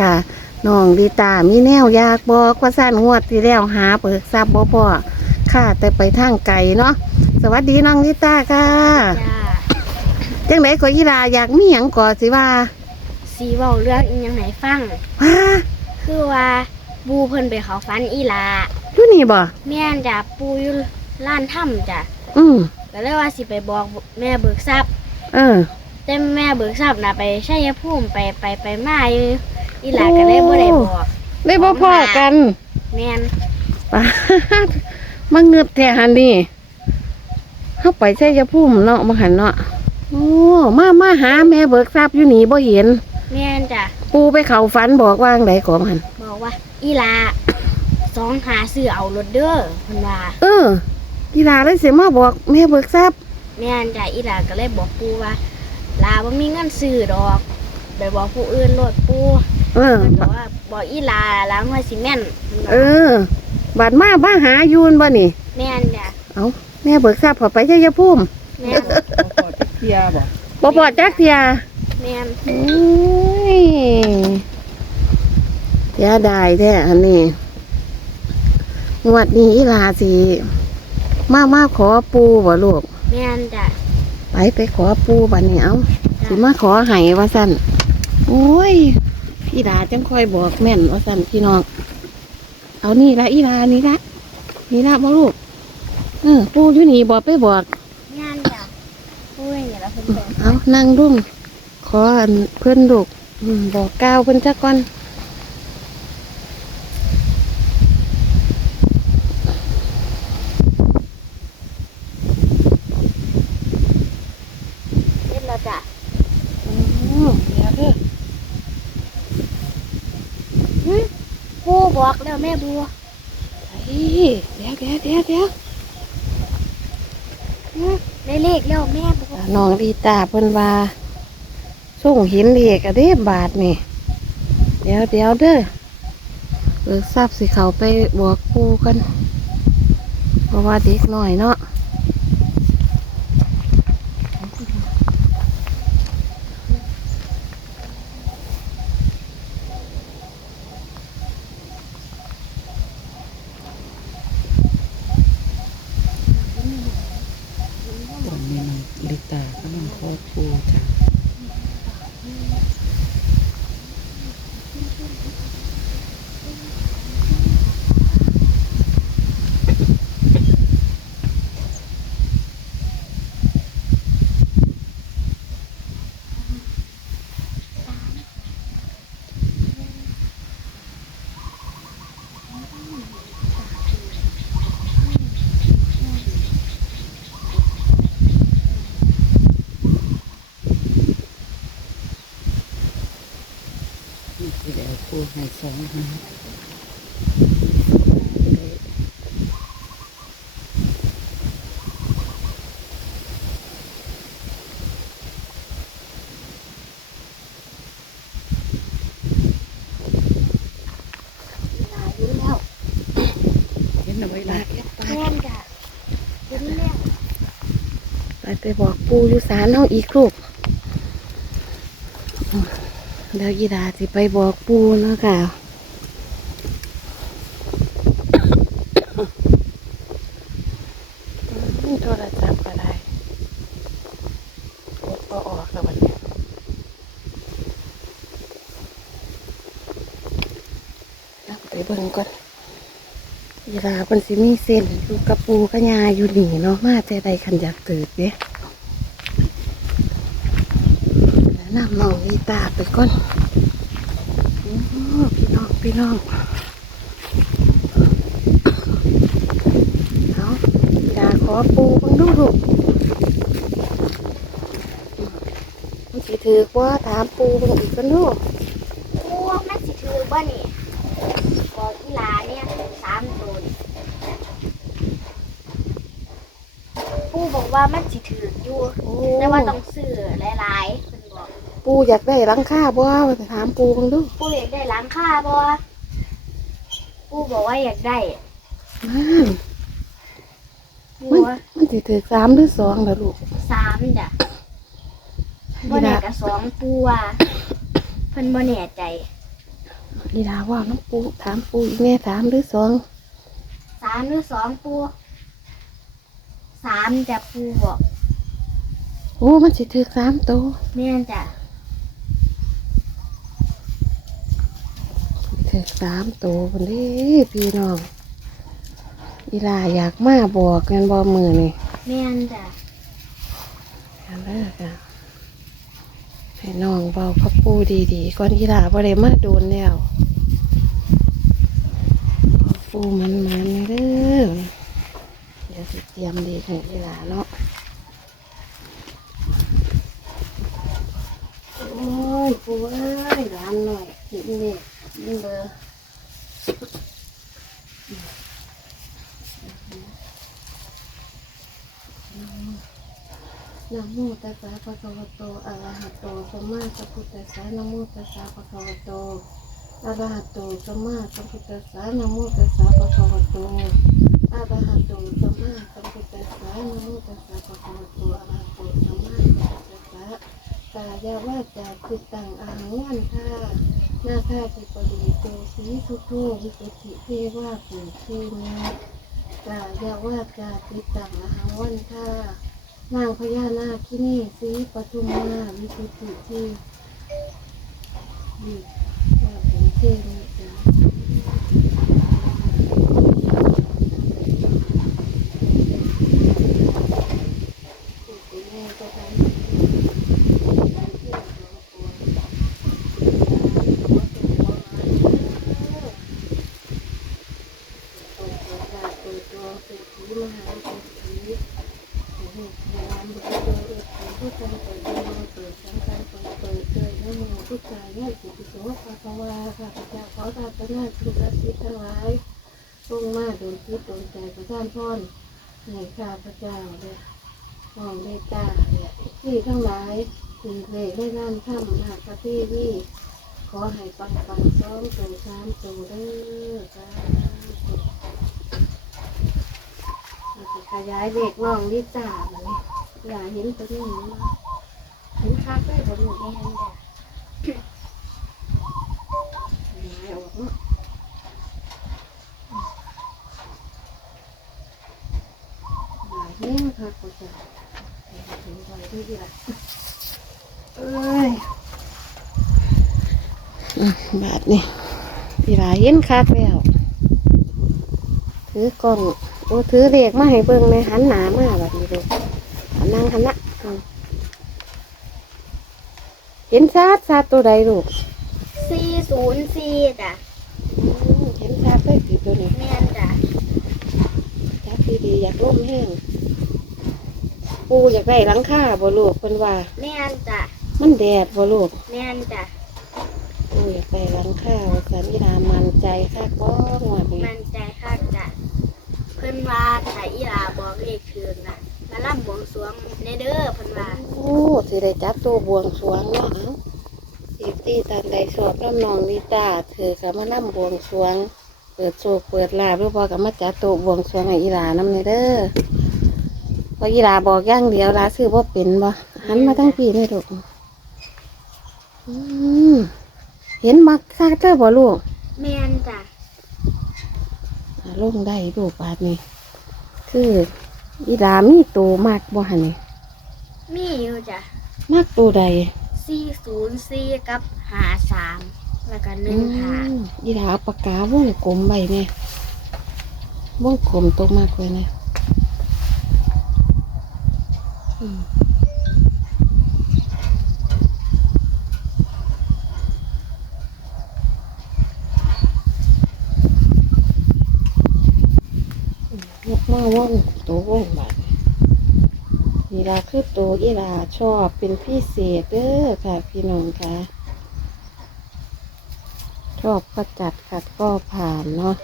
ค่ะน้องดีตามีแนวอยากบอกว่าสั้นงวดที่แล้วหาเปิดทรัพย์บ่พ่อค่ะ แต่ไปทางไกลเนาะสวัสดีน้องดีตาค่ะจ้าจังไดก็อีลาอยากมีหยังก่อสิว่าสีเว้าเรื่องอีหยังไหนฟัง ว้าคือว่าบูเพิ่นไปเขาฟันอีหลาอยู่นี่บ่แม่นจ้ะปูอยู่ล้านถ้ำจ้ะอืมก็เลยว่าสิไปบอกแม่เบิกทรัพย์ เออ แต่แม่เบิกทรัพย์น่ะไปชัยภูมิไปไปไปมาอยู่ อีหลาก็เลยบ่ได้บอกได้บ่พ่อกันแม่นป้าดมาเงือบแท้หันนี่เฮาไปใช้ยาพุ่มเนาะมาหันเนาะโอ้มามาหาแม่เบิกทรัพย์อยู่นี่บ่เห็น แม่นจ้ะปูไปเข้าฝันบอกว่าจั่งใดก่อมันบอกว่า อีหลาสองหาซื้อเอารถเด้อเพิ่นว่าเออกีฬาเลยเสียมาบอกแม่เบิกทรัพย์แม่นจ้ะอีหลาก็เลยบอกปูว่าลาบ่มีเงินซื้อดอกไปบอกผู้อื่นโลดปู เออเพิ่นบอกว่าบอกอีหลาล้างหัวซีเมนต์เพิ่นว่าเออบัดมาบ้าหาอยูนบ่นี่ แม่นจ้ะเอาแม่เบิกทรัพย์พอไปใช้ยาพุ่มแม่นขอจักเทียบ่บ่พอจักเทียแม่นโอ้ยเสียดายแท้อันนี้งวดนี้อีหลาสิมามาขอปูบ่ลูก แม่นจ้ะไปไปขอปูบัดนี้เอาสิมาขอให้ว่าสั่นโอ้ย พี่ดาจังค่อยบอกแม่นว่าสั่นพี่น้อง เอานี่ละอีลานี่ละนี่ละบ่ลูก เออปูอยู่นี่บอกไปบอกแม่นจ้ะปุ้ยนี่ละเพิ่นบอกเอานั่งรุ่มขออันเพื่อนลูกอืมบอกกล่าวเพิ่นจักก่อน เฮ็ดแล้วจ้ะ อืมเดี๋ยวเด้อ ปู บอกแล้วแม่บัวเฮ้ยเดี๋ยวเดี๋ยวเดี๋ยวเดี๋ยวได้เลขแล้วแม่บัวน้องดีตาเพิ่นว่าส่งหินเด็กอะเด้บาทนี่ เดี๋ยวเดี๋ยวเด้อเบิกทราบสิเขาไปบอกปูกัน เพราะว่าเด็กน้อยเนาะ ตอนนี้น้อง ลิตาก็น้องคอปูจ้ะ ปูให้สองหาอยู่แล้วเห็นเอาไว้ละแม่นจ้ะเห็นแล้วไปไปบอกปูอยู่ศาลเฮาอีกลูก เดี๋ยวยีดาสิไปบอกปูเนาะค่ะโทรศัพท์ก็ได้กดบ่ออกแล้ววันนี้นั่งไปเบิ่งก่อนยีราเป็นสิมีเส้นอยู่กับปูกับยาอยู่หนีเนาะมาใจใดขันอยากตื่นเนี่ยแล้ว นำน้องนีตาไปก่อนโอ้พี่น้องพี่น้องเอาอยาขอปูเบังดูลูกมันสิถือว่าถามปูเบังอีกกันดูปูว่ามันสิถือบ่นี่บอกอีหลาเนี่ยสามตัวนี่ปูบอกว่ามันสิถืออยู่โอ้แต่ว่าต้องซื้อหลายๆเพิ่นบอก ปูอยากได้หลังคาบ่ว่าถามปูเบังดูปูอยากได้หลังคาบ่ปูบอกว่าอยากได้นั่นปูมันว่ามันสิถือสามหรือสองล่ะลูกสามจ้ะบ่แน่กับสองปูว่าเพิ่นบ่แน่ใจอีดาว่าน้ำปูถามปูอีกแม่ถามหรือสองสามหรือสองปูสามจะปูบอกโอ้มันสิถือสามตัวแม่นจ้ะ ถือสามตัวคนนี้พี่น้องอีลาอยากมาบอกกันบ่มือนี่แม่นจ้ะอันเลิกอะให้น้องเบาพับปูดีๆก่อนอีลาบ่ได้มาโดนแล้วขอปูมันมันๆเด้อเดี๋ยวสิเตรียมดีให้อีลาเนาะโอ้ยปูเอ้ยร้านหน่อยเห็นเด็กินเบอร์นะโมตัสสะภะคะวะโตอะระหะโตสัมมาสัมพุทธัสสะนะโมตัสสะภะคะวะโตอะระหะโตสัมมาสัมพุทธัสสะนะโมตัสสะภะคะวะโตอะระหะโตสัมมาสัมพุทธัสสะนะโมตัสสะภะคะวะโตอะระหะโตสัมมาสัมพุทธัสสะกายาวาจาจิตตังอาหังวันท่า หน้าข้าจิปรีโตสีทุกโทวิสุทธิเทวาปุชีนิกายาวากาติตังหาหังวันท่านางพญานาคินี่สีปทุมมาวิสุทธิที่ดีว่าป็นเทนี่จ้ะเป็นแม่ก็ได้ตัวตัวเป็นผีมหาเป็นผี พุทธังเปิดเปิดสังฆังเปิดเปิดเจยนะโมพุทธายะจิตติโสภะคะวาค่ะพระเจ้าขอราตนาคุณระชิตทั้งหลายตรงมาโดนคิดโดนใจพระท่านพรให้ข้าพเจ้าเนี่ยมองได้ตาเนี่ยที่ทั้งหลายถึงเคยได้ร่านข้ามหากพระที่นี่ขอให้ปังปังซ้อมตรงสามตรงเด้อค่ะขยายเด็กน้องลิตาเลย อย่าเห็นตัวนี้นะเห็นคักได้บ่ลูกแม่นจ้ะขยายออกเนาะหายแห้งค่ะก็จะถึงไว้ที่ดีละเอ้ยบาทนี่อีหลายเห็นคักแล้วถือกล้องโอ้ถือเลขมาให้เบิ่งในหันหนามาแบบนี้ดูหัน นั่งหันละเอาเห็นซาดซาดตัวใดลูกสี่ศูนย์สี่จ้ะอืมเห็นซาดเลยติตัวนี้แม่นจ้ะจับดีๆอยากร่มแห้งปูอยากได้หลังคาบ่ลูกเพิ่นว่าแม่นจ้ะมันแดดบ่ลูกแม่นจ้ะปูอยากได้หลังคาว่าสันนิรามันใจค่ะก้องว่านี้มั่นใจคักจ้ะเพิ่นว่าถ้าอีหลาบอกเลข เด้อเพิ่นว่าโอ้สิได้จับตัวบวงสรวงเนาะเอ้าอีตีตันใดสอบน้ำนองนิตาเธอก็มานํบวงสรวง เปิดโชคเปิดลาบหรือพอก็มาจัดตัวบวงสรวงให้อีหลานำในเด้อพออีหลาบอกอย่างเดียวลาซื้อบ่เป็นบ่หันมาทั้งปีนี่ลูกอืมเห็นมักคักเด้อบ่ลูกแม่นจ้ะอ่าลงได้รูปบาทนี่คืออีดามีตัวมากบ่หันนี่ มีอยู่จ้ะมากตัวใดสี่ศูนย์สี่กับหาสามแล้วก็หนึ่งหาอืมอีดาเอาปากกาวงกลมใบเนี่ยวงกลมตัวมากเลยเนี่ยอืมยกมาว่องตัวว่องบาดนี่ ลาคือตัวอีลาชอบเป็นพิเศษเด้อค่ะ พี่น้องค่ะ ชอบก็จัดขัดก็ผ่านเนาะ